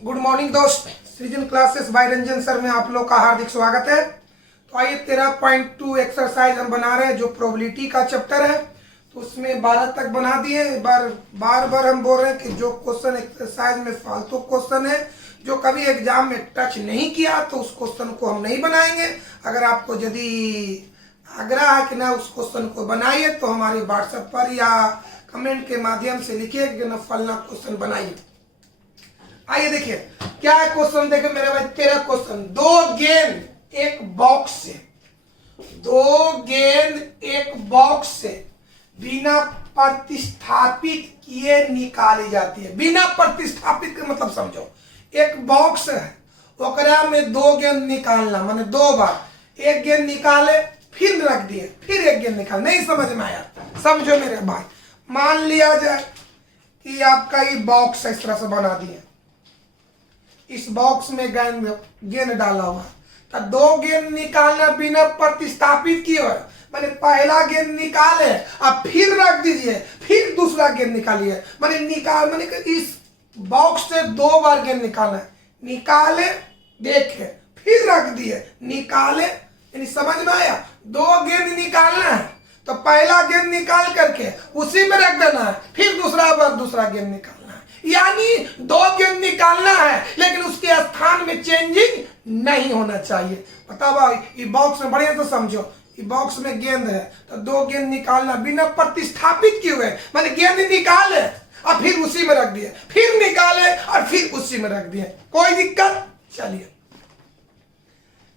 Good morning दोस्त, सृजन classes bye Ranjan sir में आप लोग का हार्दिक स्वागत है। तो आइए 13.2 एक्सरसाइज हम बना रहे हैं जो प्रोबेबिलिटी का चैप्टर है। तो उसमें 12 तक बना दिए। बार बार हम बोल रहे हैं कि जो क्वेश्चन एक्सरसाइज में फालतू क्वेश्चन है जो कभी एग्जाम में टच नहीं किया तो उस क्वेश्चन को हम नहीं बनाएंगे। अगर आपको यदि आग्रह है कि ना उस क्वेश्चन को बनाइए तो हमारे व्हाट्सएप पर या कमेंट के माध्यम से लिखिए कि ना फलना क्वेश्चन बनाइए। आइए देखिए क्या है क्वेश्चन। देखिए मेरे भाई, तेरा क्वेश्चन, दो गेंद एक बॉक्स से, दो गेंद एक बॉक्स से बिना प्रतिस्थापित किए निकाली जाती है। बिना प्रतिस्थापित का मतलब समझो, एक बॉक्स है ओकरा में दो गेंद निकालना, माने दो बार एक गेंद निकाले फिर रख दिए फिर एक गेंद निकाल। नहीं समझ में आया? समझो मेरे भाई, मान लिया जाए कि आपका ये बॉक्स इस तरह से बना दिए, इस बॉक्स में गेंद डाला हुआ है तो दो गेंद निकालना बिना प्रतिस्थापित किए हुए, माने पहला गेंद निकाले अब फिर रख दीजिए फिर दूसरा गेंद निकालिए। माने माने इस बॉक्स से दो बार गेंद निकालना है, निकाले देखे फिर रख दिए निकाले, यानी समझ में आया? दो गेंद निकालना है तो पहला गेंद निकाल करके उसी में रख देना है, फिर दूसरा बार दूसरा गेंद निकालना है। यानी दो गेंद निकालना है लेकिन उसके स्थान में चेंजिंग नहीं होना चाहिए। बता भाई, ये बॉक्स में बढ़िया से समझो, ये बॉक्स में गेंद है तो दो गेंद निकालना बिना प्रतिस्थापित किए हुए, माने गेंद निकाले और फिर उसी में रख दिए, फिर निकाले और फिर उसी में रख दिए। कोई दिक्कत? चलिए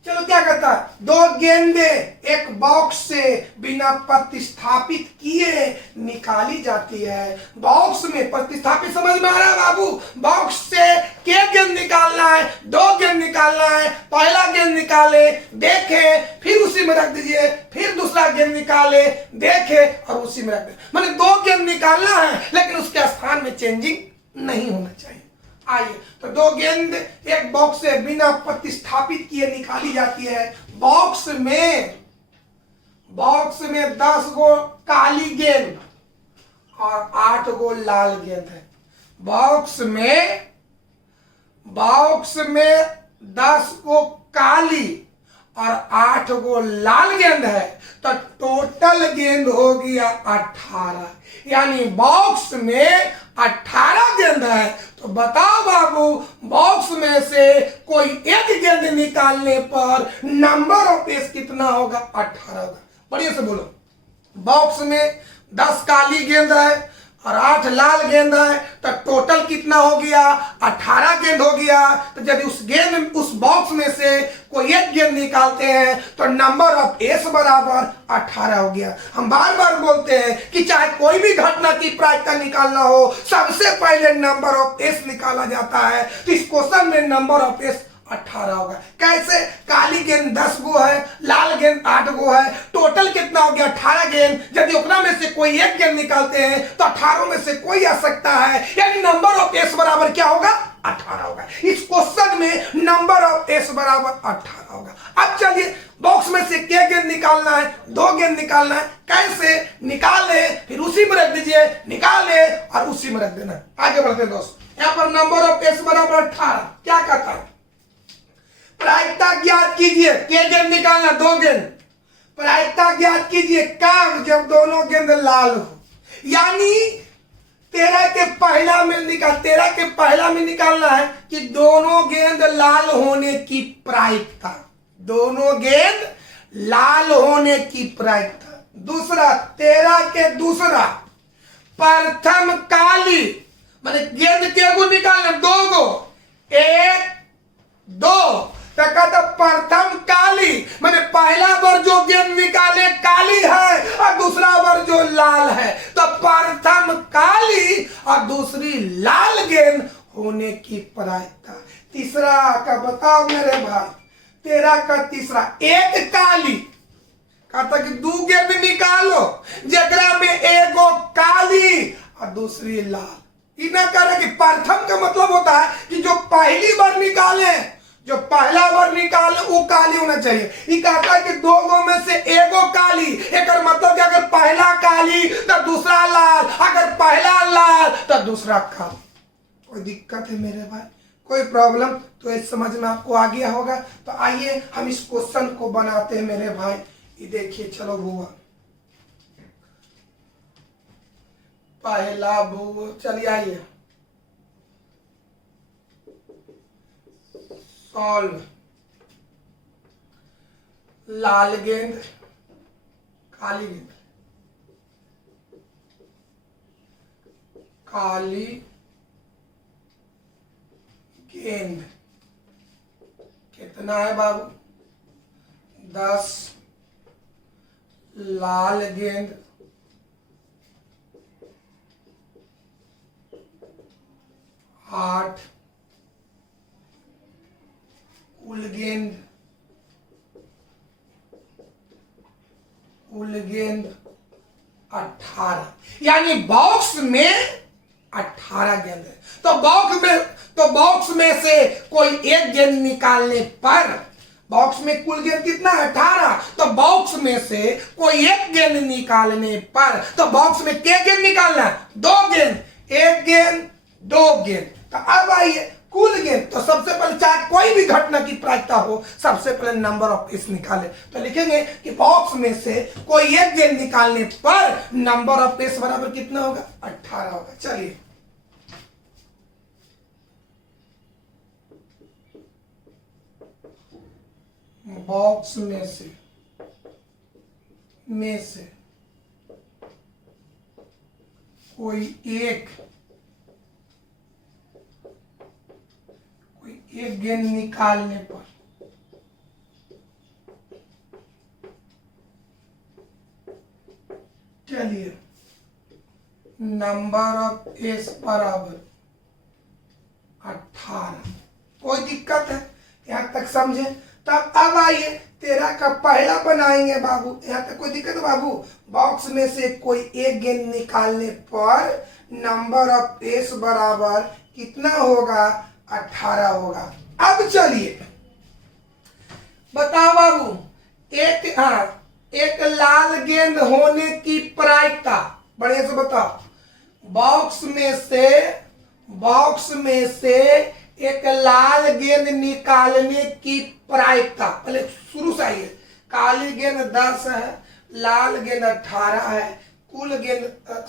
चलो क्या कहता है, दो गेंदे एक बॉक्स से बिना प्रतिस्थापित किए निकाली जाती है। बॉक्स में प्रतिस्थापित समझ में आ रहा है बाबू? बॉक्स से क्या गेंद निकालना है? दो गेंद निकालना है, पहला गेंद निकाले देखे फिर उसी में रख दीजिए, फिर दूसरा गेंद निकाले देखे और उसी में रख दीजिए। माने दो गेंद निकालना है लेकिन उसके स्थान में चेंजिंग नहीं होना चाहिए। आइए तो दो गेंद एक बॉक्स से बिना प्रतिस्थापित किए निकाली जाती है। बॉक्स में 10 गो काली गेंद और 8 गो लाल गेंद है। बॉक्स में 10 गो काली और 8 गो लाल गेंद है तो टोटल गेंद हो गया 18। यानी बॉक्स में 18 गेंद है। तो बताओ बाबू, बॉक्स में से कोई एक गेंद निकालने पर नंबर ऑफ पीस कितना होगा? 18 होगा। बढ़िया से बोलो, बॉक्स में 10 काली गेंद है और 8 लाल गेंद है तो टोटल कितना हो गया? 18 गेंद हो गया। तो यदि उस बॉक्स में से कोई एक गेंद निकालते हैं तो नंबर ऑफ एस बराबर 18 हो गया। हम बार बार बोलते हैं कि चाहे कोई भी घटना की प्रायिकता निकालना हो सबसे पहले नंबर ऑफ एस निकाला जाता है। तो इस क्वेश्चन में नंबर ऑफ एस 18 होगा। कैसे? काली गेंद 10 गो है, लाल गेंद 8 गो है, टोटल कितना हो गया? 18 गेंद। यदि उतना में से कोई एक गेंद निकालते हैं तो 18 में से कोई आ सकता है, यानी नंबर ऑफ एस बराबर क्या होगा? 18 होगा। इस क्वेश्चन में नंबर ऑफ एस बराबर 18 होगा। अब चलिए, बॉक्स में से क्या गेंद निकालना है? दो गेंद निकालना है। कैसे? निकाले फिर उसी में रख दीजिए, निकाले और उसी में रख देना। आगे बढ़ते दोस्त, यहाँ पर नंबर ऑफ एस बराबर 18 क्या कहता है? प्रायिकता ज्ञात कीजिए। क्या गेंद निकालना? दो गेंद। प्रायिकता ज्ञात कीजिए कब? जब दोनों गेंद लाल हो। यानी 13 के पहला में निकालना है कि दोनों गेंद लाल होने की प्रायिकता, दोनों गेंद लाल होने की प्रायिकता। दूसरा 13 के दूसरा, प्रथम काली, माने गेंद के गो निकालना? दो गो, एक दो। कहता प्रथम काली, माने पहला बार जो गेंद निकाले काली है और दूसरा बार जो लाल है, तो प्रथम काली और दूसरी लाल गेंद होने की प्रायिकता। तीसरा का बताओ मेरे भाई, 13 का तीसरा, एक काली, कहता कि दो गेंद निकालो जगरा में एगो काली और दूसरी लाल। इना कह कि प्रथम का मतलब होता है कि जो पहली बार निकाले, जो पहला बार निकाले वो काली होना चाहिए। ये कहता है कि दो गो में से एगो काली, एक मतलब कि अगर पहला काली तो दूसरा लाल, अगर पहला लाल तो दूसरा काली। कोई दिक्कत है मेरे भाई? कोई प्रॉब्लम? तो ये समझ में आपको आ गया होगा। तो आइए हम इस क्वेश्चन को बनाते हैं मेरे भाई। ये देखिए, चलो बुआ, पहला बुआ, चलिए आइए सॉल्व। लाल गेंद, काली गेंद, काली गेंद कितना है बाबू? 10। लाल गेंद 8। कुल गेंद 18। यानी बॉक्स में 18 गेंद है। तो बॉक्स में से कोई एक गेंद निकालने पर, बॉक्स में कुल गेंद कितना है? 18। तो बॉक्स में से कोई एक गेंद निकालने पर, तो बॉक्स में क्या गेंद निकालना है? 2 गेंद, 1 गेंद 2 गेंद। तो अब आइए कुल गेंद। तो सबसे पहले चाहे कोई भी घटना की प्रायिकता हो, सबसे पहले नंबर ऑफ पीस निकाले। तो लिखेंगे कि बॉक्स में से कोई एक गेंद निकालने पर नंबर ऑफ पीस बराबर कितना होगा? 18 होगा। चलिए बॉक्स में से कोई एक गेंद निकालने पर चलिए नंबर ऑफ एस बराबर 18। कोई दिक्कत है यहां तक? समझे? तब अब आइए 13 का पहला बनाएंगे बाबू। यहां तक कोई दिक्कत है बाबू? बॉक्स में से कोई एक गेंद निकालने पर नंबर ऑफ एस बराबर कितना होगा? 18 होगा। अब चलिए बताओ बाबू, एक लाल गेंद होने की प्रायिकता, बढ़िया से बताओ। बॉक्स में से एक लाल गेंद निकालने की प्रायिकता, पहले शुरू से आइए। काली गेंद 10 है, लाल गेंद 18 है, कुल गेंद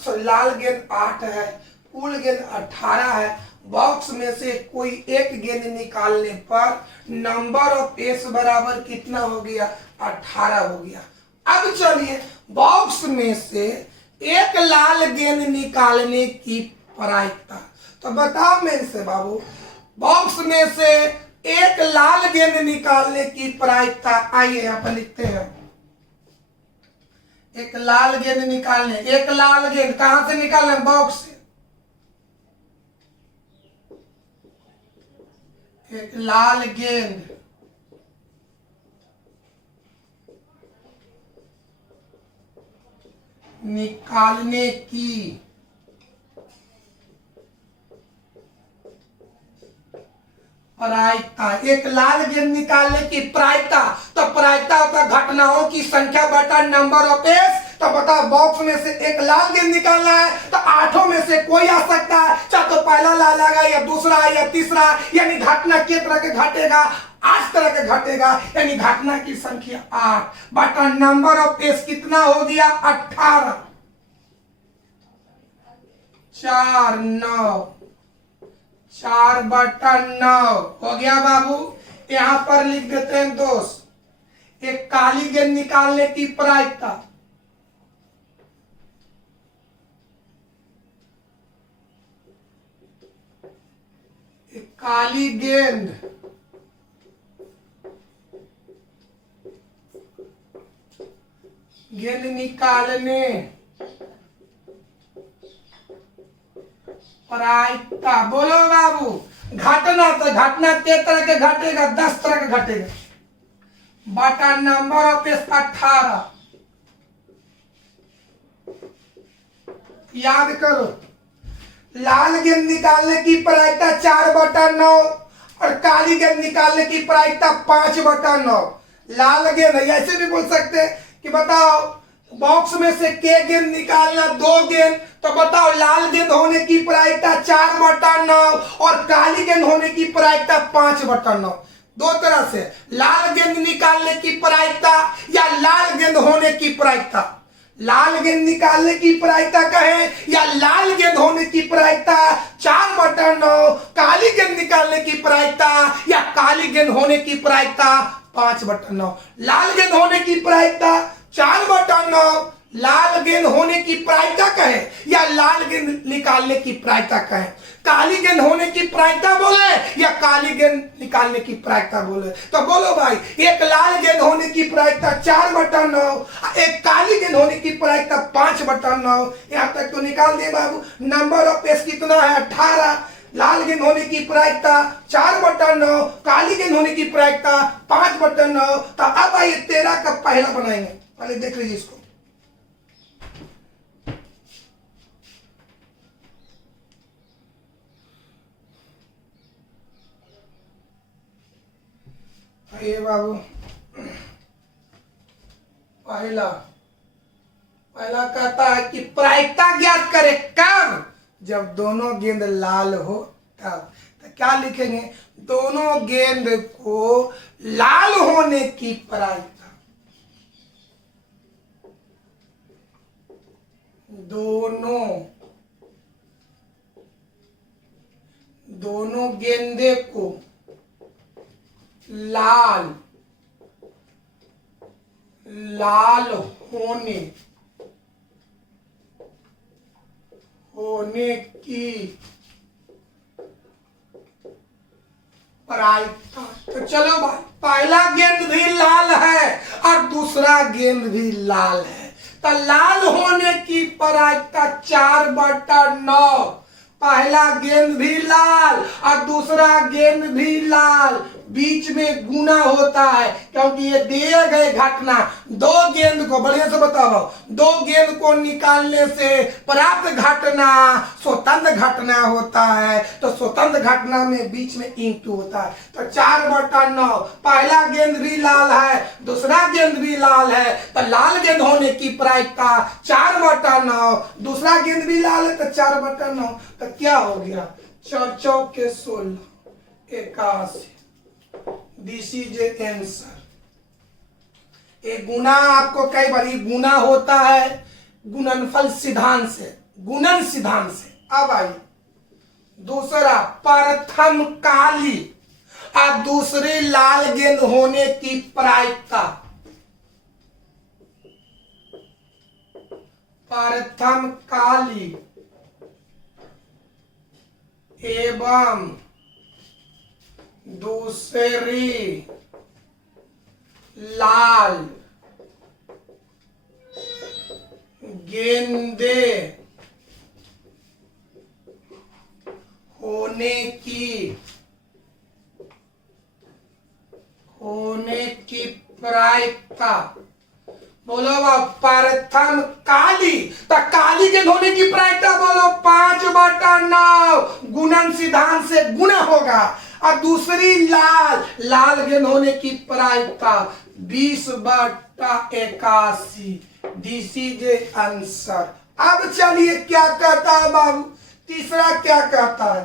लाल गेंद 8 है, कुल गेंद 18 है। बॉक्स में से कोई एक गेंद निकालने पर नंबर ऑफ एस बराबर कितना हो गया? 18 हो गया। अब चलिए बॉक्स में से एक लाल गेंद निकालने की प्रायिकता। तो बताओ मेरे से बाबू, बॉक्स में से एक लाल गेंद निकालने की प्रायिकता, आइए यहां पर लिखते हैं। एक लाल गेंद निकालने, एक लाल गेंद कहां से निकालना? बॉक्स से। एक लाल गेंद निकालने की प्रायिकता, एक लाल गेंद निकालने की प्रायिकता। तो प्रायिकता होता घटनाओं की संख्या बटा नंबर ऑफ एस। तो बताओ बॉक्स में से एक लाल गेंद निकालना है, तो 8 में से कोई आ सकता है, चाहे तो पहला लाल आएगा या दूसरा या तीसरा। यानी घटना के तरह के घटेगा? 8 तरह के घटेगा। यानी घटना की संख्या 8 बटा नंबर ऑफ एस कितना हो गया? 18। 4 9, 4 बटा 9 हो गया बाबू। यहां पर लिख देते हैं दोस्त, एक काली गेंद निकालने की प्रायिकता। एक काली गेंद निकालने प्रायिकता। बोलो बाबू, घटना तो घटना के तरह के घटेगा? 10 तरह के घटेगा बटा नंबर ऑफ एस 18। याद करो, लाल गेंद निकालने की प्रायिकता 4 बटा 9 और काली गेंद निकालने की प्रायिकता 5 बटा 9। लाल गेंद ऐसे भी बोल सकते हैं कि बताओ बॉक्स में से के गेंद निकालना, 2 गेंद। तो बताओ लाल गेंद होने की प्रायिकता 4/9 और काली गेंद होने की प्रायिकता 5/9। दो तरह से, लाल गेंद निकालने की प्रायिकता या लाल गेंद होने की प्रायिकता। लाल गेंद निकालने की प्रायिकता कहें या लाल गेंद होने की प्रायिकता 4/9, काली गेंद निकालने की प्रायिकता या काली गेंद होने की प्रायिकता 5/9। लाल गेंद होने की प्रायिकता 4/9, लाल गेंद होने की प्रायिकता कहें या लाल गेंद निकालने की प्रायिकता कहें। काली गेंद होने की प्रायिकता बोले या काली गेंद निकालने की प्रायिकता बोले। तो बोलो भाई, एक लाल गेंद होने की प्रायिकता 4/9, एक काली गेंद होने की प्रायिकता 5/9। यहां तक तो निकाल दिए बाबू। नंबर ऑफ पेस कितना है? 18। लाल गेंद होने की प्रायिकता 4/9, काली गेंद होने की प्रायिकता 5/9। तो अब आइए 13 का पहला बनाएंगे। पहले देख लीजिए इसको। ये बाबू पहला कहता है कि प्रायिकता ज्ञात करें कब? जब दोनों गेंद लाल हो तब। तो क्या लिखेंगे? दोनों गेंद को लाल होने की प्रायिकता, दोनों गेंदे को लाल होने की प्रायिकता। तो चलो भाई, पहला गेंद भी लाल है और दूसरा गेंद भी लाल है। तो लाल होने की प्रायिकता 4/9। पहला गेंद भी लाल और दूसरा गेंद भी लाल, बीच में गुना होता है क्योंकि ये दिए गए घटना, दो गेंद को, बढ़िया से बताओ, दो गेंद को निकालने से प्राप्त घटना स्वतंत्र घटना होता है। तो स्वतंत्र घटना में बीच में इंटू होता है। तो 4/9, पहला गेंद भी लाल है, दूसरा गेंद भी लाल है। तो लाल गेंद होने की प्रायिकता 4/9, दूसरा गेंद भी लाल है तो 4/9। तो क्या हो गया? 4 चौके 16, 81। This is A answer. एक गुना आपको कई बार गुना होता है गुणनफल सिद्धांत से, गुणन सिद्धांत से। अब आइए दूसरा, प्रथम काली और दूसरी लाल गेंद होने की प्रायिकता। प्रथम काली एवं दूसरी लाल गेंदे होने की प्रायिकता। बोलो प्रथम काली, तो काली गेंद होने की प्रायिकता बोलो 5/9, गुणन सिद्धांत से गुणा होगा। और दूसरी लाल गेंद होने की प्रायिकता 20/81। This is A answer. अब चलिए क्या कहता है बाबू, तीसरा क्या कहता है?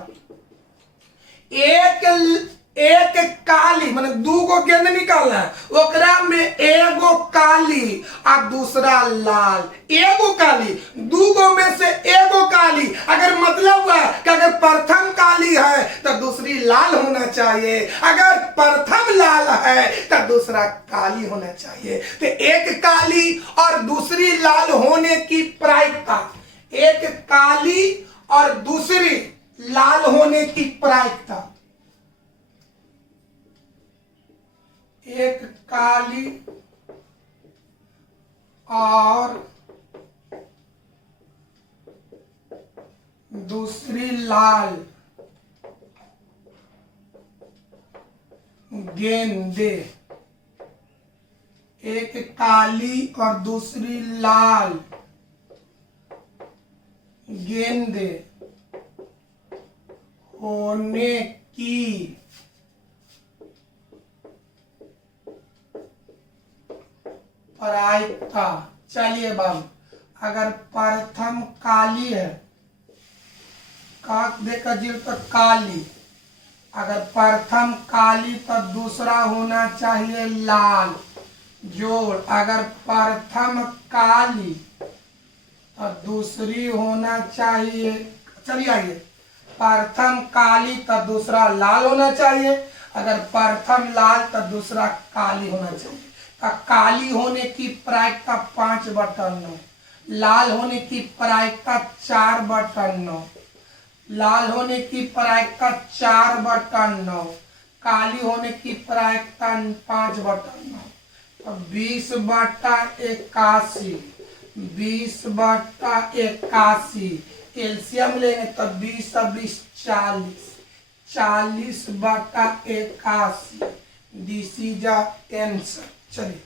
एक काली माने दूगो गेंद निकालना है, ओकरा में एगो काली और दूसरा लाल। एगो काली, दूगो में से एगो काली, अगर मतलब हुआ कि अगर प्रथम काली है तो दूसरी लाल होना चाहिए, अगर प्रथम लाल है तो दूसरा काली होना चाहिए। तो एक काली और दूसरी लाल होने की प्रायिकता, एक काली और दूसरी लाल होने की प्रायिकता, एक काली और दूसरी लाल गेंदे, एक काली और दूसरी लाल गेंदे होने की प्रायिकता चलिए बाबू, अगर प्रथम काली है, का देखकर जीव तो काली, अगर प्रथम काली तो दूसरा होना चाहिए लाल, जोड़, अगर प्रथम काली तो दूसरी होना चाहिए, चलिए आइए, प्रथम काली तो दूसरा लाल होना चाहिए, अगर प्रथम लाल तो दूसरा काली होना चाहिए। तो काली होने की प्रायिकता 5/9, लाल होने की प्रायिकता 4/9, लाल होने की प्रायिकता 4/9, काली होने की प्रायिकता 5/9। तो 20/81, 20/81 एलसीएम लेंगे तो 20 और 20 40, 40/81, दिस इज आंसर। चलिए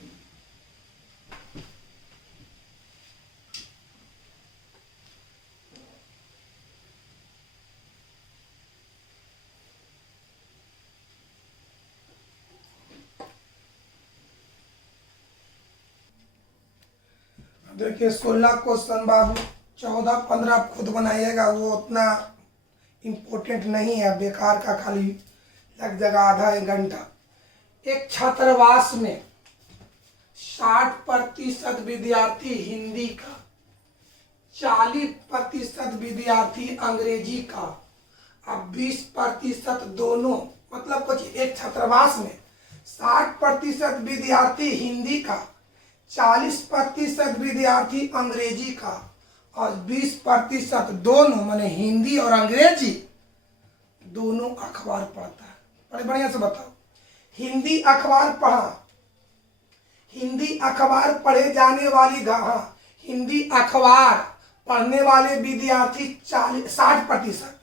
देखिए 16 क्वेश्चन बाबू, 14-15 आप खुद बनाइएगा, वो उतना इम्पोर्टेंट नहीं है, बेकार का, खाली लग जाएगा आधा 1 घंटा। एक छात्रावास में 60% विद्यार्थी हिंदी का, 40% विद्यार्थी अंग्रेजी का, अब 20% दोनों, मतलब कुछ एक छात्रावास में 60% विद्यार्थी हिंदी का, 40% विद्यार्थी अंग्रेजी का और 20% दोनों, माने हिंदी और अंग्रेजी दोनों अखबार पढ़ता है। बड़े बढ़िया से बताओ, हिंदी अखबार पढ़ा, हिंदी अखबार पढ़े जाने वाली हिंदी अखबार पढ़ने वाले विद्यार्थी 60%,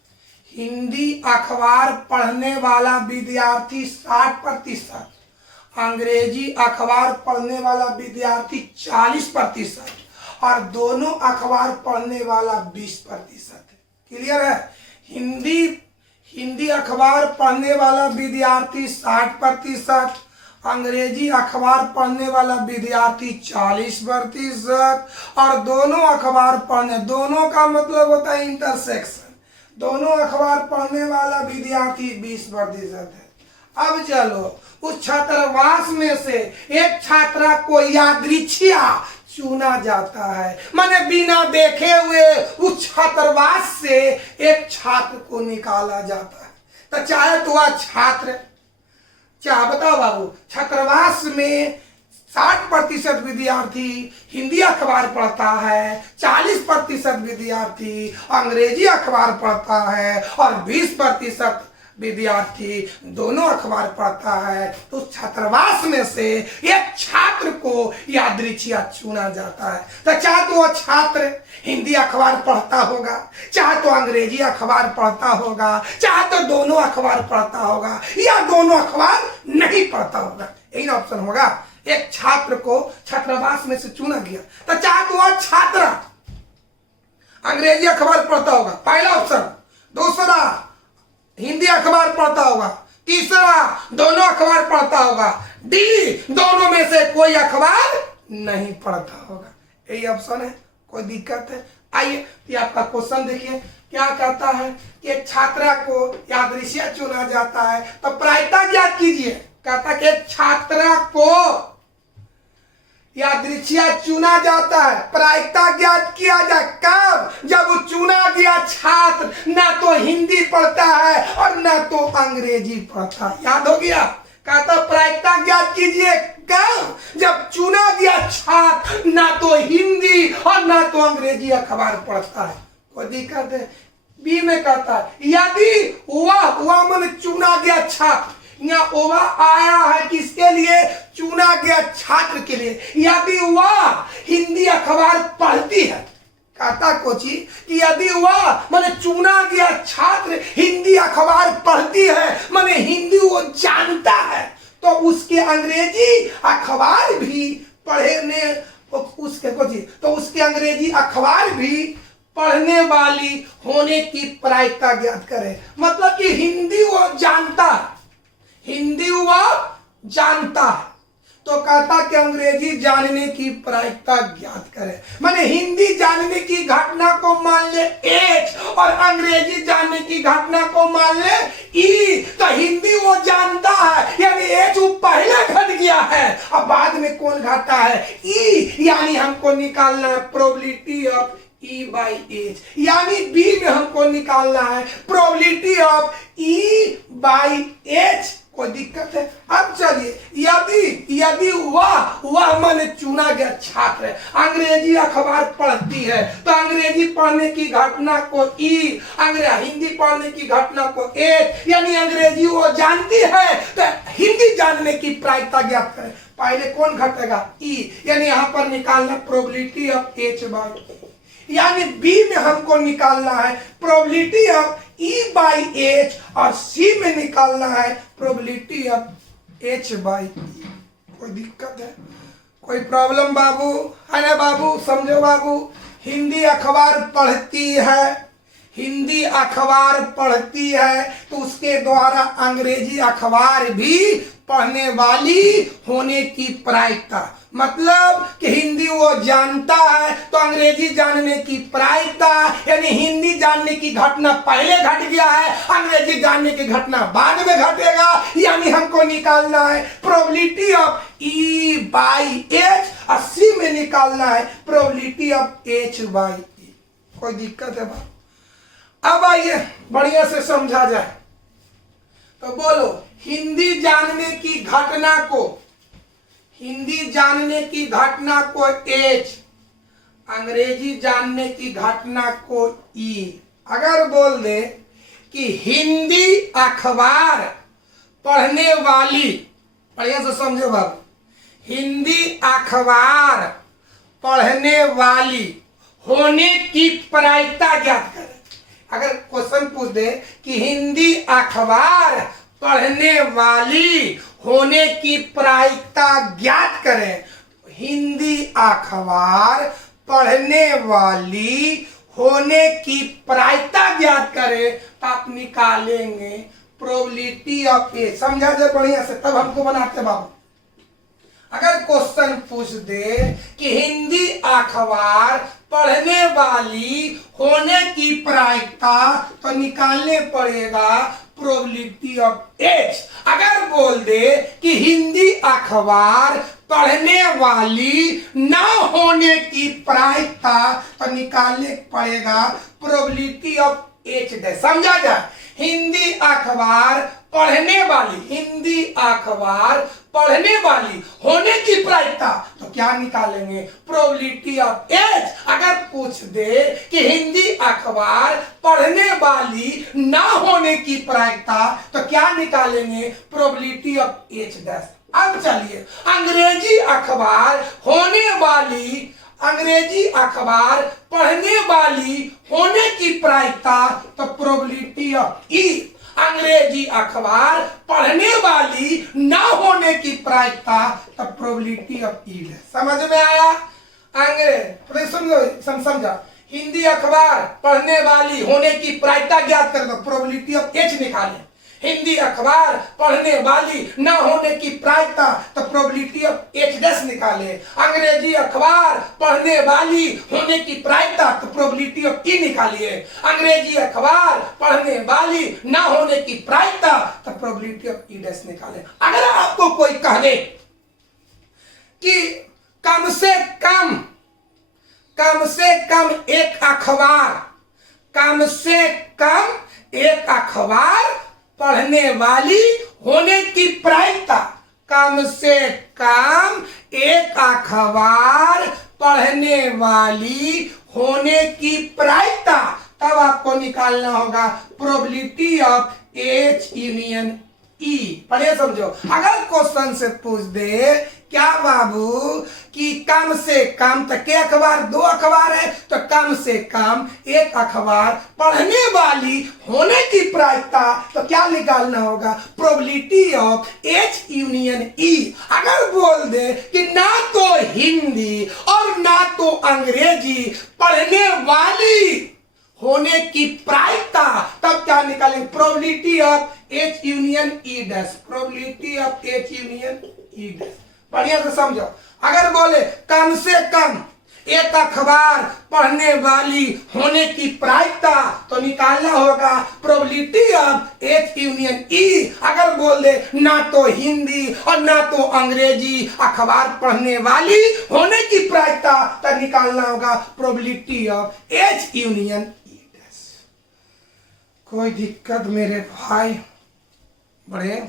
हिंदी अखबार पढ़ने वाला विद्यार्थी 60%, अंग्रेजी अखबार पढ़ने वाला विद्यार्थी 40% और दोनों अखबार पढ़ने वाला 20% है। क्लियर है? हिंदी अखबार पढ़ने वाला विद्यार्थी 60%, अंग्रेजी अखबार पढ़ने वाला विद्यार्थी 40% और दोनों अखबार पढ़ने, दोनों का मतलब होता है इंटरसेक्शन, दोनों अखबार पढ़ने वाला विद्यार्थी 20% है। अब चलो, उस छात्रावास में से एक छात्रा को यादृच्छिया चुना जाता है, माने बिना देखे हुए उस छात्रावास से एक छात्र को निकाला जाता है। तो चाहे तो वह छात्र, क्या बताओ बाबू, छात्रावास में 60% विद्यार्थी हिंदी अखबार पढ़ता है, 40% विद्यार्थी अंग्रेजी अखबार पढ़ता है और 20% विद्यार्थी दोनों अखबार पढ़ता है, तो छात्रावास में से एक छात्र को यादृच्छिया चुना जाता है। तो चाहे तो वो छात्र हिंदी अखबार पढ़ता होगा, चाहे तो अंग्रेजी अखबार पढ़ता होगा, चाहे तो दोनों अखबार पढ़ता होगा या दोनों अखबार नहीं पढ़ता होगा, यही ऑप्शन होगा। एक छात्र को छात्रावास में से चुना गया, तो चाहे तो वह छात्र अंग्रेजी अखबार पढ़ता होगा, पहला ऑप्शन, दूसरा हिंदी अखबार पढ़ता होगा, तीसरा दोनों अखबार पढ़ता होगा, डी दोनों में से कोई अखबार नहीं पढ़ता होगा, यही ऑप्शन है। कोई दिक्कत है? आइए ये आपका क्वेश्चन देखिए, क्या कहता है कि एक छात्रा को यादृच्छिया चुना जाता है, तो प्रायिकता ज्ञात कीजिए। कहता है कि छात्रा को यादृच्छिया चुना जाता है, प्रायिकता ज्ञात किया जाए कब? जब चुना गया छात्र ना तो हिंदी पढ़ता है और ना तो अंग्रेजी पढ़ता है। याद हो गया? कहता प्रायिकता ज्ञात कीजिए कब? जब चुना गया छात्र ना तो हिंदी और ना तो अंग्रेजी अखबार पढ़ता है। कोई दिक्कत है? बी में कहता है यदि वह मन चुना गया छात्र, यहाँ ओवा आया है किसके लिए? चुना गया छात्र के लिए। यदि वह हिंदी अखबार पढ़ती है, कहता कोची कि यदि वह माने चुना गया छात्र हिंदी अखबार पढ़ती है, माने हिंदी वो जानता है, तो उसके अंग्रेजी अखबार भी पढ़ने, उसके कोची तो उसके अंग्रेजी अखबार भी पढ़ने वाली होने की प्रायिकता ज्ञात करे। मतलब कि हिंदी वो जानता है, हिंदी वह जानता है, तो कहता कि अंग्रेजी जानने की प्रायिकता ज्ञात करें। माने हिंदी जानने की घटना को मान ले एच और अंग्रेजी जानने की घटना को मान ले ई। तो हिंदी वो जानता है यानी एच वो पहले घट गया है, अब बाद में कौन घटा है ई, यानी हमको निकालना है probability of E by H, यानी बी में हमको निकालना है probability of E by H. कोई दिक्कत है? अब चलिए यदि वह मैंने चुना गया छात्र अंग्रेजी अखबार पढ़ती है तो अंग्रेजी पढ़ने की घटना को ई, हिंदी पढ़ने की घटना को एच, यानी अंग्रेजी वो जानती है तो हिंदी जानने की प्रायिकता ज्ञात करें। पहले कौन घटेगा ई, यानी यहां पर निकालना प्रोबेबिलिटी ऑफ एच बाई, यानी बी में हमको निकालना है probability of E by H और सी में निकालना है probability of H by E. कोई दिक्कत है? कोई प्रॉब्लम बाबू है ना बाबू? समझो बाबू, हिंदी अखबार पढ़ती है, हिंदी अखबार पढ़ती है तो उसके द्वारा अंग्रेजी अखबार भी पढ़ने वाली होने की प्रायिकता, मतलब कि हिंदी वो जानता है तो अंग्रेजी जानने की प्रायिकता, यानी हिंदी जानने की घटना पहले घट गया है, अंग्रेजी जानने की घटना बाद में घटेगा, यानी हमको निकालना है probability of E by H और सी में निकालना है probability of H by E. कोई दिक्कत है बात? अब आइए बढ़िया से समझा जाए तो बोलो, हिंदी जानने की घटना को, हिंदी जानने की घटना को एच, अंग्रेजी जानने की घटना को ई। अगर बोल दे कि हिंदी अखबार पढ़ने वाली, बढ़िया से समझो बाबू, हिंदी अखबार पढ़ने वाली होने की प्रायिकता ज्ञात करें। अगर क्वेश्चन पूछ दे कि हिंदी अखबार पढ़ने वाली होने की प्रायिकता ज्ञात करें, हिंदी अखबार पढ़ने वाली होने की प्रायिकता ज्ञात करें तो आप निकालेंगे प्रोबेबिलिटी ऑफ ए। समझा जाए बढ़िया से, तब हमको बनाते बाबू। अगर क्वेश्चन पूछ दे कि हिंदी अखबार पढ़ने वाली होने की प्रायिकता तो निकालने पड़ेगा प्रोबेबिलिटी ऑफ एच। अगर बोल दे कि हिंदी अखबार पढ़ने वाली ना होने की प्रायिकता तो निकालने पड़ेगा प्रोबेबिलिटी ऑफ एच डे। समझा जाए, हिंदी अखबार पढ़ने वाली, हिंदी अखबार पढ़ने वाली होने की प्रायिकता तो क्या निकालेंगे प्रोबेबिलिटी ऑफ एच। अगर पूछ दे कि हिंदी अखबार पढ़ने वाली ना होने की प्रायिकता तो क्या निकालेंगे प्रोबेबिलिटी ऑफ एच डैश। अब चलिए, अंग्रेजी अखबार होने वाली, अंग्रेजी अखबार पढ़ने वाली होने की प्रायिकता तो प्रोबेबिलिटी ऑफ ई। अंग्रेजी अखबार पढ़ने वाली ना होने की प्रायिकता तो प्रोबेबिलिटी ऑफ ई है। समझ में आया? समझा, हिंदी अखबार पढ़ने वाली होने की प्रायिकता ज्ञात कर दो, प्रोबेबिलिटी ऑफ एच निकालें। हिंदी अखबार पढ़ने वाली न होने की प्रायिकता तो प्रोबेबिलिटी ऑफ एच डैश निकाले। अंग्रेजी अखबार पढ़ने वाली होने की प्रायिकता तो प्रोबेबिलिटी ऑफ ई निकालिए। अंग्रेजी अखबार पढ़ने वाली न होने की प्रायिकता तो प्रोबेबिलिटी ऑफ ई डैश निकाले। अगर आपको कोई कह दे कि कम से कम एक अखबार, कम से कम एक अखबार पढ़ने वाली होने की प्रायिकता, कम से कम एक अखबार पढ़ने वाली होने की प्रायिकता, तब आपको निकालना होगा प्रोबेबिलिटी ऑफ एच यूनियन ई। पढ़िए समझो, अगर क्वेश्चन से पूछ दे क्या बाबू कि कम से कम, तो के अखबार, दो अखबार है तो कम से कम एक अखबार पढ़ने वाली होने की प्रायिकता तो क्या निकालना होगा प्रोबेबिलिटी ऑफ एच यूनियन ई। अगर बोल दे कि ना तो हिंदी और ना तो अंग्रेजी पढ़ने वाली होने की प्रायिकता, तब क्या निकालेंगे probability of H union E dash, probability of H union E dash. बढ़िया से समझो। अगर बोले कम से कम एक अखबार पढ़ने वाली होने की प्रायिकता, तो निकालना होगा प्रोबेबिलिटी ऑफ एच यूनियन ई। अगर बोल दे ना तो हिंदी और ना तो अंग्रेजी अखबार पढ़ने वाली होने की प्रायिकता, तो निकालना होगा प्रोबेबिलिटी ऑफ एच यूनियन ई। कोई दिक्कत मेरे भाई? बड़े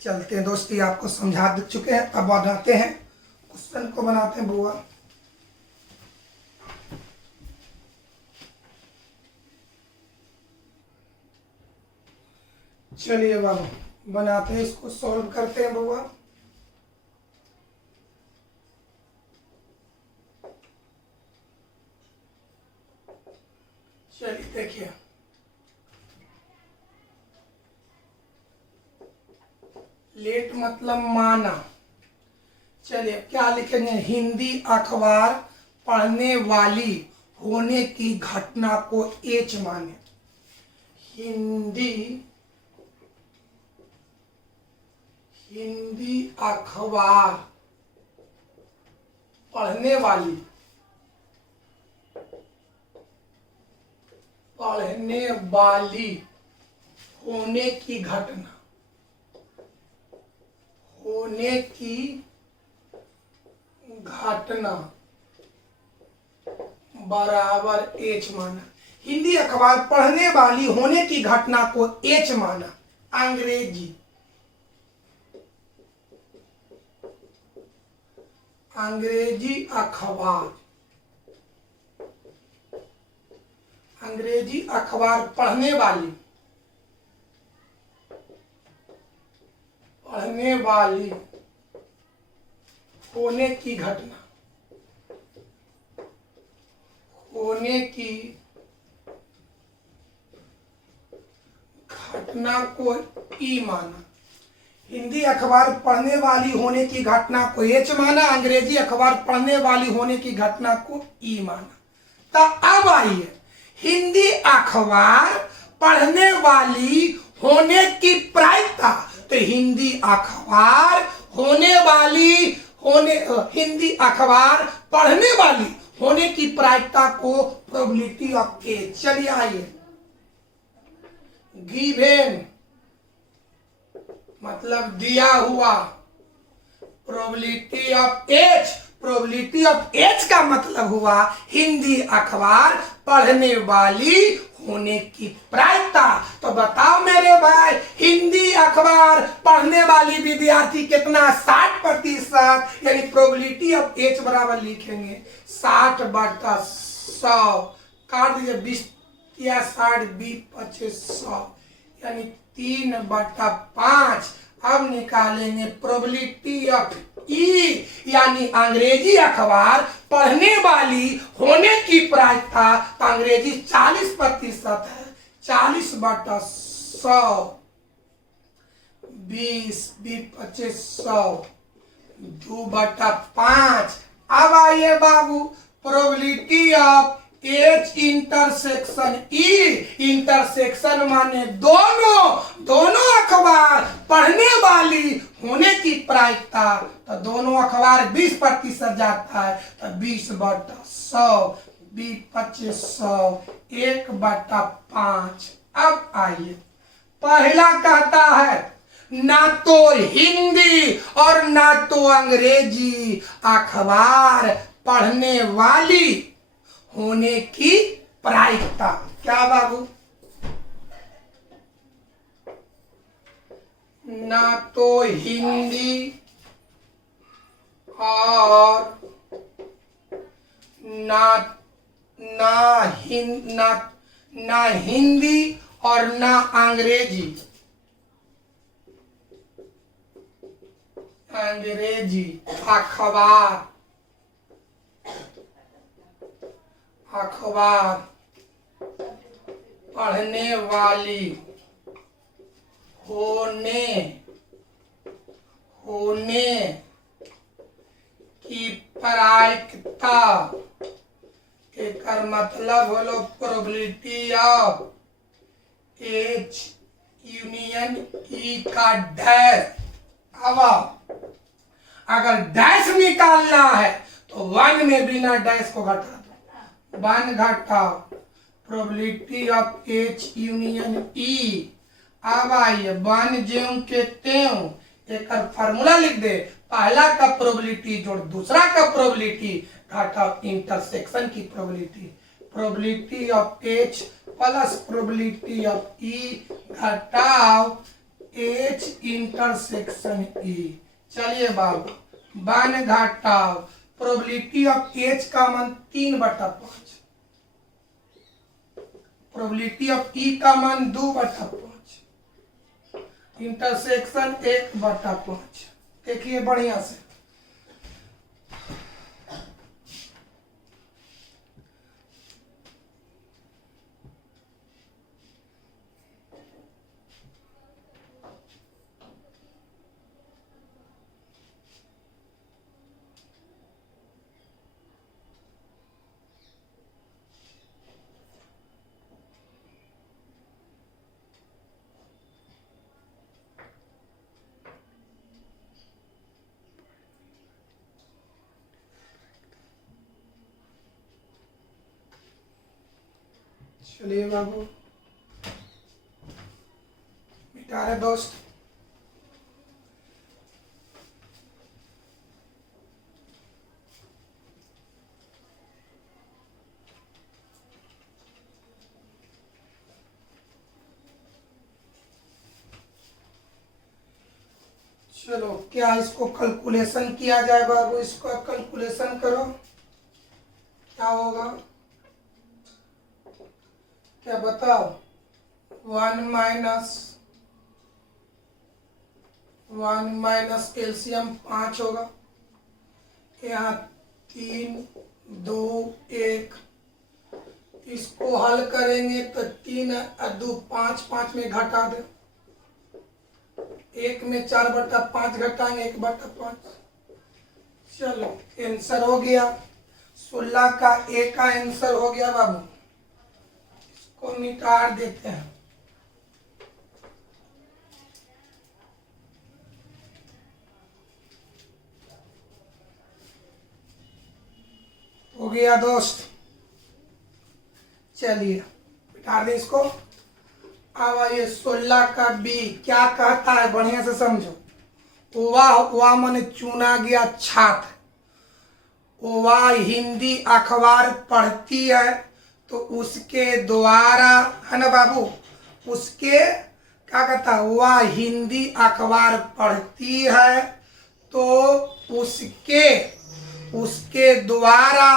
चलते हैं दोस्ती, आपको समझा दे चुके हैं। अब बनाते हैं क्वेश्चन को, बनाते हैं बुआ। चलिए बाबू बनाते हैं, इसको सॉल्व करते हैं बुआ। चलिए देखिए, लेट मतलब माना। चलिए क्या लिखेंगे? हिंदी अखबार पढ़ने वाली होने की घटना को एच माने। हिंदी अखबार पढ़ने वाली होने की घटना बराबर एच माना। हिंदी अखबार पढ़ने वाली होने की घटना को एच माना। अंग्रेजी अखबार पढ़ने वाली होने की घटना को ई माना। हिंदी अखबार पढ़ने वाली होने की घटना को एच माना, अंग्रेजी अखबार पढ़ने वाली होने की घटना को ई माना। तो अब आइए, हिंदी अखबार पढ़ने वाली होने की प्रायिकता, तो हिंदी अखबार हिंदी अखबार पढ़ने वाली होने की प्रायिकता को प्रोबेबिलिटी ऑफ एच। चलिए आइए, गिवेन मतलब दिया हुआ, प्रोबेबिलिटी ऑफ एच का मतलब हुआ हिंदी अखबार पढ़ने वाली होने की प्रायिकता। तो बताओ मेरे भाई, हिंदी अखबार पढ़ने वाली विद्यार्थी कितना? 60%। यानी प्रोबेबिलिटी ऑफ एच बराबर लिखेंगे 60/100। काट दीजिए 20 या 60, 20, 25, 100, यानी 3/5। अब निकालेंगे प्रोबेबिलिटी ऑफ ई, यानी अंग्रेजी अखबार पढ़ने वाली होने की प्रायिकता। तो अंग्रेजी 40% है, 40/100, 20, 25, 100, 2/5। अब आइए बाबू, probability of H intersection E. Intersection माने दोनों अखबार पढ़ने वाली होने की प्रायिकता। तो दोनों अखबार 20% जाता है, तो 20/100, 20, 25, 100, 1/5। अब आइए, पहला कहता है ना तो हिंदी और ना तो अंग्रेजी अखबार पढ़ने वाली होने की प्रायिकता। क्या बाबू? ना तो हिंदी और ना हिंदी और ना अंग्रेजी अखबार पढ़ने वाली होने की प्रायिकता एकर मतलब होलो प्रोबेबिलिटी ऑफ एच यूनियन ई का डैश। अब अगर डैश निकालना है तो 1 में बिना डैश को घटा दो, 1 घटाओ probability of H union E। अब आइए 1 ज्यों के त्यों एक फार्मूला लिख दे, पहला का प्रोबेबिलिटी जोड़ दूसरा का प्रोबेबिलिटी घटाओ इंटरसेक्शन की probability, probability of H plus probability of E घटाओ H इंटरसेक्शन E। चलिए बाबू 1 घटाओ प्रोबेबिलिटी ऑफ H का मान 3/5, प्रोबेबिलिटी ऑफ E का मान 2/5, इंटरसेक्शन 1/5। देखिए बढ़िया से चलिए बाबू मिटा रहे दोस्त। चलो क्या इसको कैलकुलेशन किया जाए बाबू, इसको कैलकुलेशन करो क्या होगा, क्या बताओ। 1 माइनस एलसीएम 5 होगा, यहाँ 3 2 1, इसको हल करेंगे तो 3 और 2 5, 5 में घटा दे, 1 में 4/5 घटाएंगे 1/5। चलो आंसर हो गया 16 का A का आंसर हो गया बाबू, इसको मिटा देते हैं। हो गया दोस्त, चलिए मिटा दें इसको। अब आइए 16 का B क्या कहता है, बढ़िया से समझो। वाह माने चुना गया छात्र, वाह हिंदी अखबार पढ़ती है तो उसके द्वारा, है ना बाबू, उसके क्या कहता है, वह हिंदी अखबार पढ़ती है तो उसके द्वारा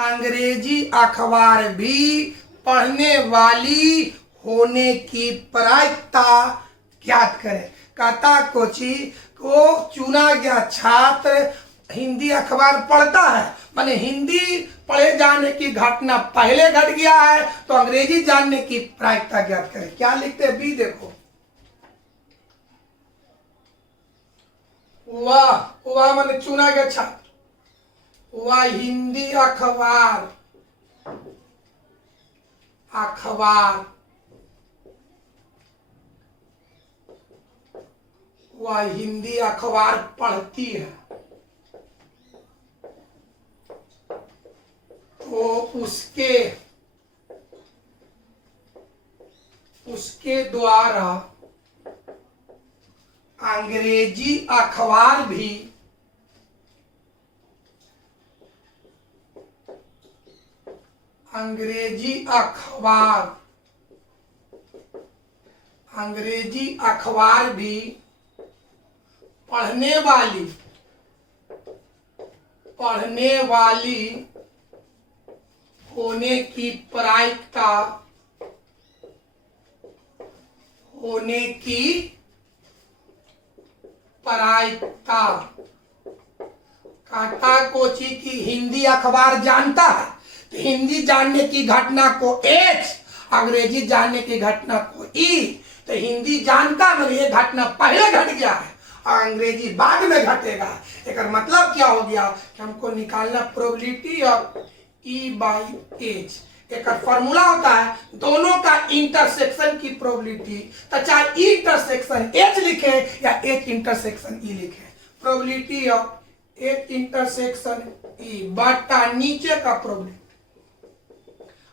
अंग्रेजी अखबार भी पढ़ने वाली होने की प्रायिकता ज्ञात करें। कहता कोची को चुना गया छात्र हिंदी अखबार पढ़ता है, माने हिंदी पढ़े जाने की घटना पहले घट गया है तो अंग्रेजी जानने की प्रायिकता ज्ञात करें। क्या लिखते हैं बी, देखो वाह माने चुना गया छात्र, वह हिंदी अखबार वह हिंदी अखबार पढ़ती है तो उसके द्वारा अंग्रेजी अखबार भी पढ़ने वाली होने की प्रायिकता काटा कोची की हिंदी अखबार जानता है तो हिंदी जानने की घटना को H, अंग्रेजी जानने की घटना को E। तो हिंदी जानता मतलब ये घटना पहले घट गया है और अंग्रेजी बाद में घटेगा। एक मतलब क्या हो गया कि हमको निकालना प्रोबेबिलिटी ऑफ E/H। एक फॉर्मूला होता है दोनों का इंटरसेक्शन की प्रोबेबिलिटी, तो चाहे E इंटरसेक्शन H लिखे या H इंटरसेक्शन E लिखे, प्रोबेबिलिटी ऑफ एक इंटरसेक्शन ई बटा नीचे का प्रोबेबिलिटी।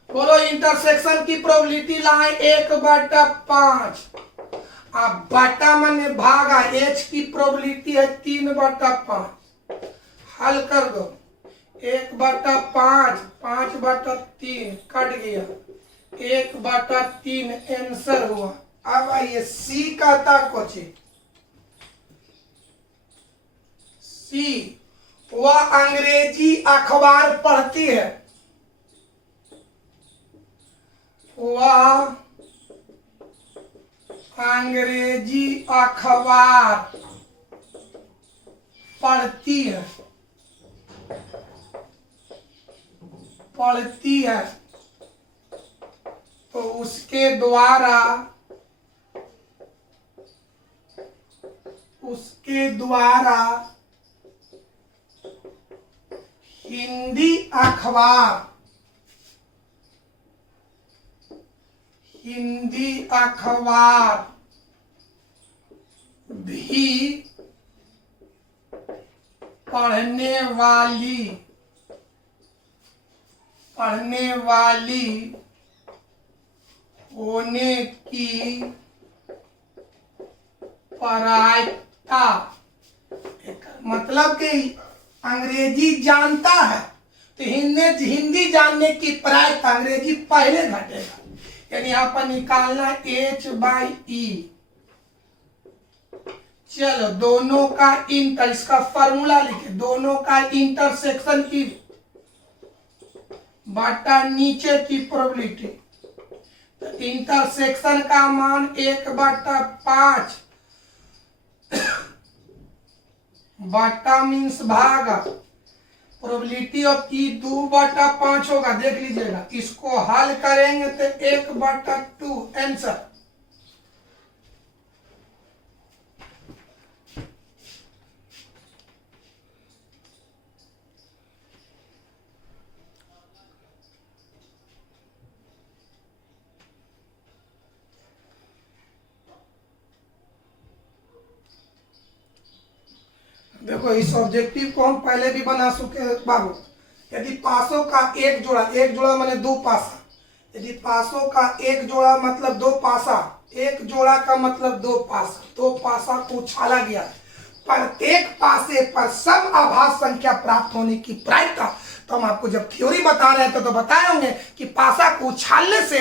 बोलो इंटरसेक्शन की प्रोबेबिलिटी लाए 1/5। अब बटा माने भागा, एच की प्रोबेबिलिटी है 3/5। हल कर दो, 1/5, 5/3 कट गया, 1/3 आंसर हुआ। अब आइए सी कहता कुछ, सी वह अंग्रेजी अखबार पढ़ती है, वह अंग्रेजी अखबार पढ़ती है, पढ़ती है तो उसके द्वारा हिंदी अखबार भी पढ़ने वाली होने की प्रायिकता, मतलब कि अंग्रेजी जानता है तो हिंदी जानने की प्रायिकता, अंग्रेजी पहले घटेगा। यानी यहां पर निकालना H/E। चलो दोनों का इसका फॉर्मूला लिखे, दोनों का इंटरसेक्शन की बटा नीचे की प्रोबेबिलिटी। तो इंटरसेक्शन का मान 1/5 बटा मीन्स भागा, प्रोबेबिलिटी ऑफ ई 2/5 होगा। देख लीजिएगा, इसको हल करेंगे तो 1/2 आंसर। देखो इस ऑब्जेक्टिव को हम पहले भी बना चुके बाबू। यदि पासों का एक जोड़ा माने 2 पासा, यदि पासों का एक जोड़ा मतलब 2 पासा, एक जोड़ा का मतलब 2 पासा, 2 पासा को उछाला गया, प्रत्येक पासे पर सम आभास संख्या प्राप्त होने की प्रायिकता। तो हम आपको जब थ्योरी बता रहे थे तो बताए होंगे कि पासा को उछालने से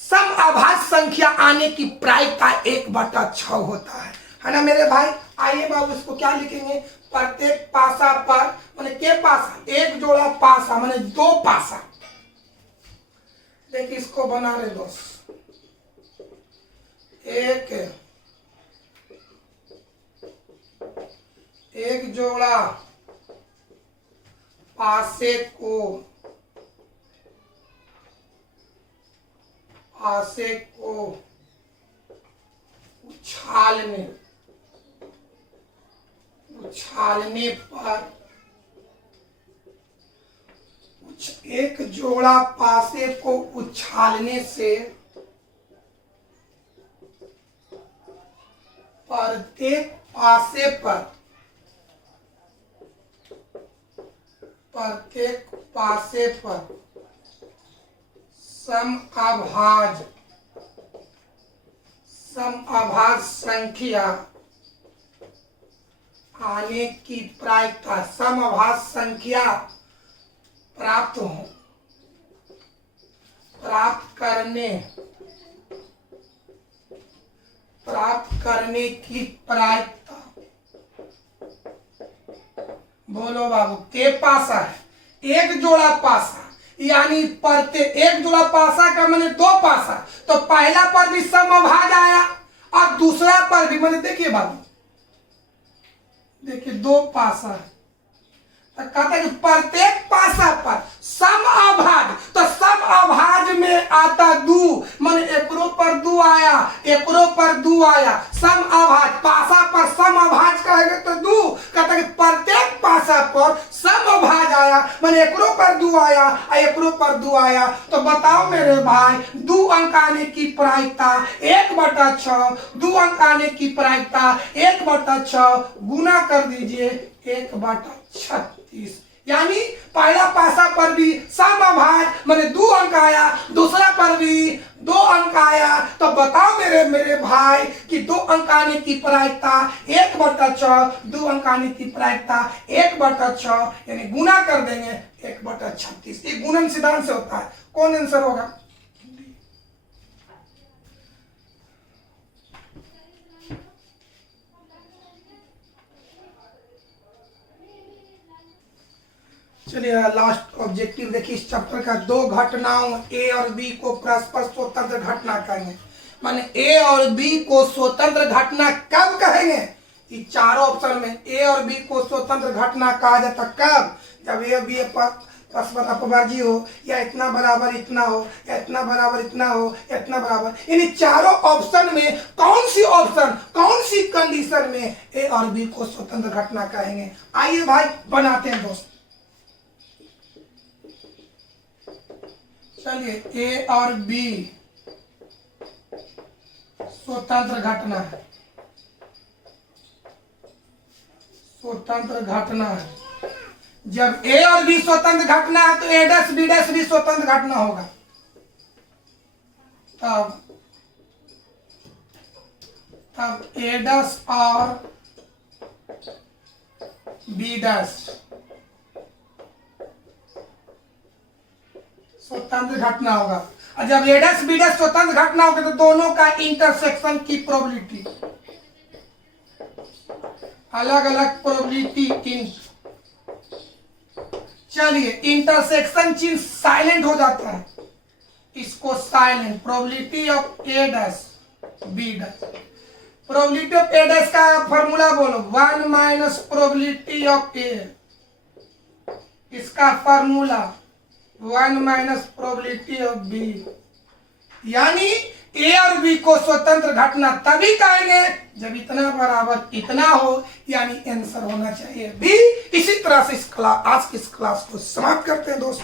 सम आभास संख्या आने की प्रायिकता 1/6 होता है ना मेरे भाई। आइए बाबू इसको क्या लिखेंगे, प्रत्येक पासा पर माने के पासा, एक जोड़ा पासा माने 2 पासा। देखिए इसको बना रहे दोस्त, एक जोड़ा पासे को उछालने पर, एक जोड़ा पासे को उछालने से प्रत्येक पासे पर समअभाज्य संख्या आने की प्रायिकता, समअभाज्य संख्या प्राप्त करने की प्रायिकता। बोलो बाबू, के पासा है, एक जोड़ा पासा, यानी प्रत्येक एक जोड़ा पासा का माने 2 पासा, तो पहला पर भी समअभाज्य आया और दूसरा पर भी, माने देखिए बाबू, देखिए 2 पासा है तो कहता है कि प्रत्येक पासा पर समअभाज्य, तो समअभाज्य में आता 2, माने एकरो पर 2 आया, एकरो पर 2 आया, समअभाज्य पासा पर समअभाज्य कहेंगे तो 2, कहता है कि प्रत्येक पासा पर समअभाज्य आया आया, मैंने एकरो पर 2 आया और एकरो पर 2 आया। तो बताओ मेरे भाई, 2 अंक आने की प्रायिकता 1/6, 2 अंक आने की प्रायिकता 1/6, गुना कर दीजिए 1/36। यानी पहला पासा पर भी समभाग, मैंने 2 अंक आया, दूसरा पर भी 2 अंक आया। तो बताओ मेरे भाई कि 2 अंक आने की प्रायिकता 1/6, 2 अंक आने की प्रायिकता 1/6, यानी गुना कर देंगे 1/36। ये गुणन सिद्धांत से होता है। कौन आंसर होगा? चलिए लास्ट ऑब्जेक्टिव देखिए इस चैप्टर का। 2 घटनाओं ए और बी को परस्पर स्वतंत्र घटना कहेंगे। माने ए और बी को स्वतंत्र घटना कब कहेंगे? ये चारों ऑप्शन में ए और बी को स्वतंत्र घटना कहा जाता कब? जब ए और बी परस्पर अपवर्जी हो, या इतना बराबर इतना हो, या इतना बराबर इतना हो, या इतना बराबर। इन चारों ऑप्शन में कौन सी ऑप्शन, कौन सी कंडीशन में ए और बी को स्वतंत्र घटना कहेंगे? आइए भाई बनाते हैं दोस्त। चलिए ए और बी स्वतंत्र घटना है, स्वतंत्र घटना है। जब ए और बी स्वतंत्र घटना है तो ए डैश बी डैश भी स्वतंत्र घटना होगा। तब ए डैश और बी डैश स्वतंत्र घटना होगा। और जब ए डैश बी डैश स्वतंत्र घटना होगा तो दोनों का इंटरसेक्शन की प्रोबेबिलिटी, अलग अलग प्रोबेबिलिटी। चलिए इंटरसेक्शन चिन्ह साइलेंट हो जाता है, इसको silent. Probability of A dash B dash, probability of A dash का फॉर्मूला बोलो, 1 माइनस प्रोबेबिलिटी ऑफ ए। इसका formula 1 minus probability of B. यानी ए और बी को स्वतंत्र घटना तभी कहेंगे जब इतना बराबर इतना हो, यानी आंसर होना चाहिए बी। इसी तरह से आज की इस क्लास को समाप्त करते हैं दोस्त।